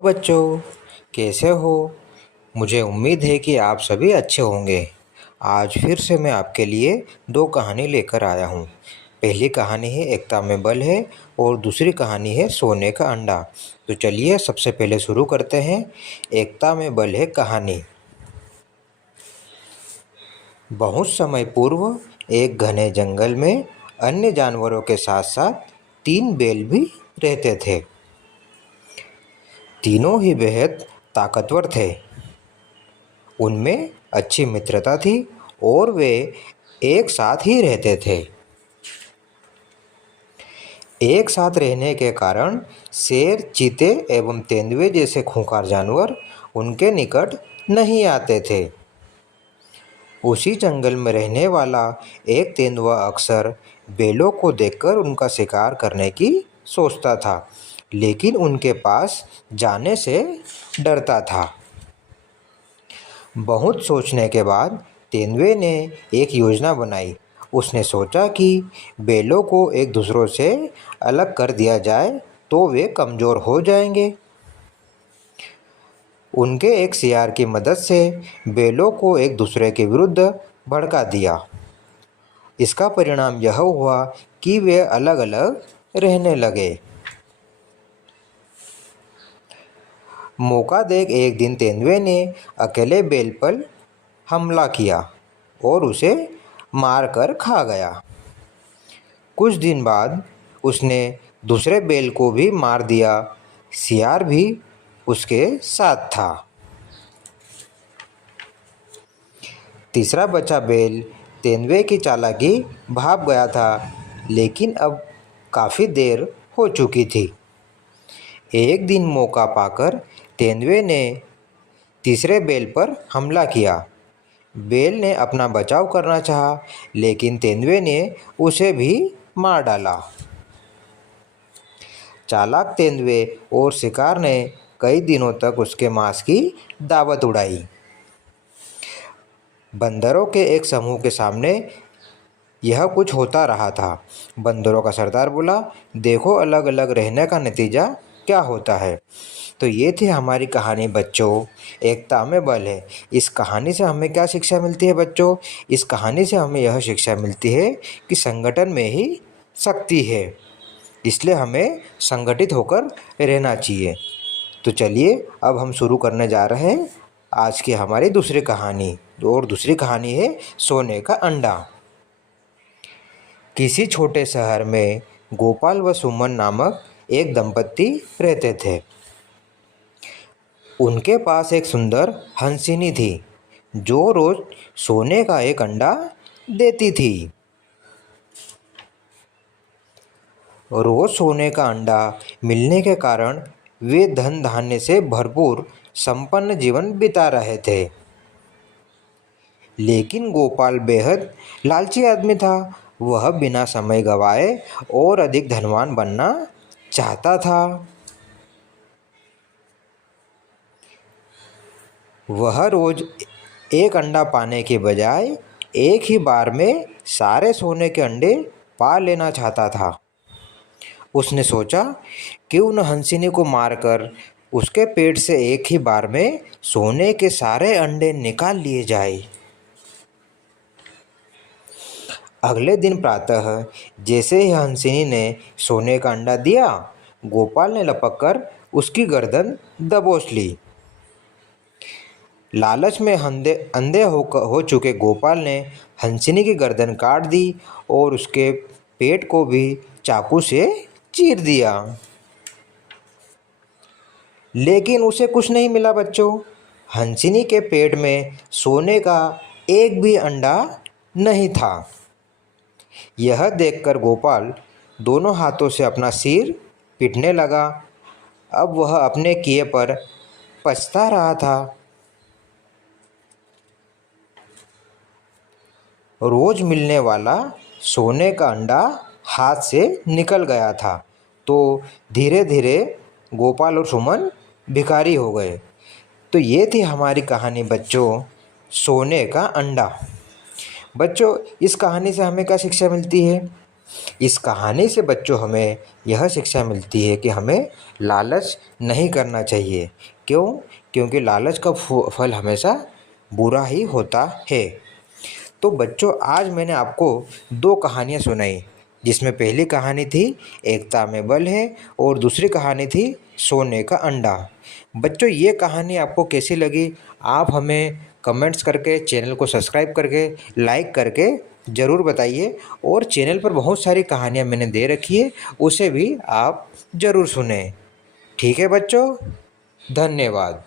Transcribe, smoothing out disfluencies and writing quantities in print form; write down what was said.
बच्चों, कैसे हो? मुझे उम्मीद है कि आप सभी अच्छे होंगे। आज फिर से मैं आपके लिए दो कहानी लेकर आया हूँ। पहली कहानी है एकता में बल है और दूसरी कहानी है सोने का अंडा। तो चलिए सबसे पहले शुरू करते हैं। एकता में बल है कहानी। बहुत समय पूर्व एक घने जंगल में अन्य जानवरों के साथ साथ 3 बैल भी रहते थे। तीनों ही बेहद ताकतवर थे। उनमें अच्छी मित्रता थी और वे एक साथ ही रहते थे। एक साथ रहने के कारण शेर, चीते एवं तेंदुए जैसे खूंखार जानवर उनके निकट नहीं आते थे। उसी जंगल में रहने वाला एक तेंदुआ अक्सर बैलों को देखकर उनका शिकार करने की सोचता था, लेकिन उनके पास जाने से डरता था। बहुत सोचने के बाद तेंदुए ने एक योजना बनाई। उसने सोचा कि बैलों को एक दूसरों से अलग कर दिया जाए तो वे कमज़ोर हो जाएंगे। उनके एक सियार की मदद से बैलों को एक दूसरे के विरुद्ध भड़का दिया। इसका परिणाम यह हुआ कि वे अलग अलग रहने लगे। मौका देख एक दिन तेंदुए ने अकेले बैल पर हमला किया और उसे मारकर खा गया। कुछ दिन बाद उसने दूसरे बैल को भी मार दिया। सियार भी उसके साथ था। तीसरा बचा बैल तेंदुए की चालाकी भाग गया था, लेकिन अब काफ़ी देर हो चुकी थी। एक दिन मौका पाकर तेंदुए ने तीसरे बैल पर हमला किया। बैल ने अपना बचाव करना चाहा, लेकिन तेंदुए ने उसे भी मार डाला। चालाक तेंदुए और शिकार ने कई दिनों तक उसके मांस की दावत उड़ाई। बंदरों के एक समूह के सामने यह कुछ होता रहा था। बंदरों का सरदार बोला, देखो अलग अलग रहने का नतीजा क्या होता है। तो ये थी हमारी कहानी बच्चों, एकता में बल है। इस कहानी से हमें क्या शिक्षा मिलती है बच्चों? इस कहानी से हमें यह शिक्षा मिलती है कि संगठन में ही शक्ति है, इसलिए हमें संगठित होकर रहना चाहिए। तो चलिए अब हम शुरू करने जा रहे हैं आज की हमारी दूसरी कहानी, और दूसरी कहानी है सोने का अंडा। किसी छोटे शहर में गोपाल व सुमन नामक एक दंपत्ति रहते थे। उनके पास एक सुंदर हंसिनी थी जो रोज सोने का एक अंडा देती थी। रोज सोने का अंडा मिलने के कारण वे धन धान्य से भरपूर संपन्न जीवन बिता रहे थे। लेकिन गोपाल बेहद लालची आदमी था। वह बिना समय गवाए और अधिक धनवान बनना चाहता था। वह रोज एक अंडा पाने के बजाय एक ही बार में सारे सोने के अंडे पा लेना चाहता था। उसने सोचा, क्यों न हंसिनी को मारकर उसके पेट से एक ही बार में सोने के सारे अंडे निकाल लिए जाए। अगले दिन प्रातः जैसे ही हंसिनी ने सोने का अंडा दिया, गोपाल ने लपककर उसकी गर्दन दबोच ली। लालच में अंधे हो चुके गोपाल ने हंसिनी की गर्दन काट दी और उसके पेट को भी चाकू से चीर दिया। लेकिन उसे कुछ नहीं मिला बच्चों। हंसिनी के पेट में सोने का एक भी अंडा नहीं था। यह देखकर गोपाल दोनों हाथों से अपना सिर पीटने लगा। अब वह अपने किए पर पछता रहा था। रोज मिलने वाला सोने का अंडा हाथ से निकल गया था, तो धीरे धीरे गोपाल और सुमन भिखारी हो गए। तो ये थी हमारी कहानी बच्चों, सोने का अंडा। बच्चों, इस कहानी से हमें क्या शिक्षा मिलती है? इस कहानी से बच्चों हमें यह शिक्षा मिलती है कि हमें लालच नहीं करना चाहिए। क्यों? क्योंकि लालच का फल हमेशा बुरा ही होता है। तो बच्चों, आज मैंने आपको 2 कहानियाँ सुनाई, जिसमें पहली कहानी थी एकता में बल है और दूसरी कहानी थी सोने का अंडा। बच्चों, ये कहानी आपको कैसी लगी? आप हमें कमेंट्स करके, चैनल को सब्सक्राइब करके, लाइक करके ज़रूर बताइए। और चैनल पर बहुत सारी कहानियाँ मैंने दे रखी है, उसे भी आप ज़रूर सुनें। ठीक है बच्चों, धन्यवाद।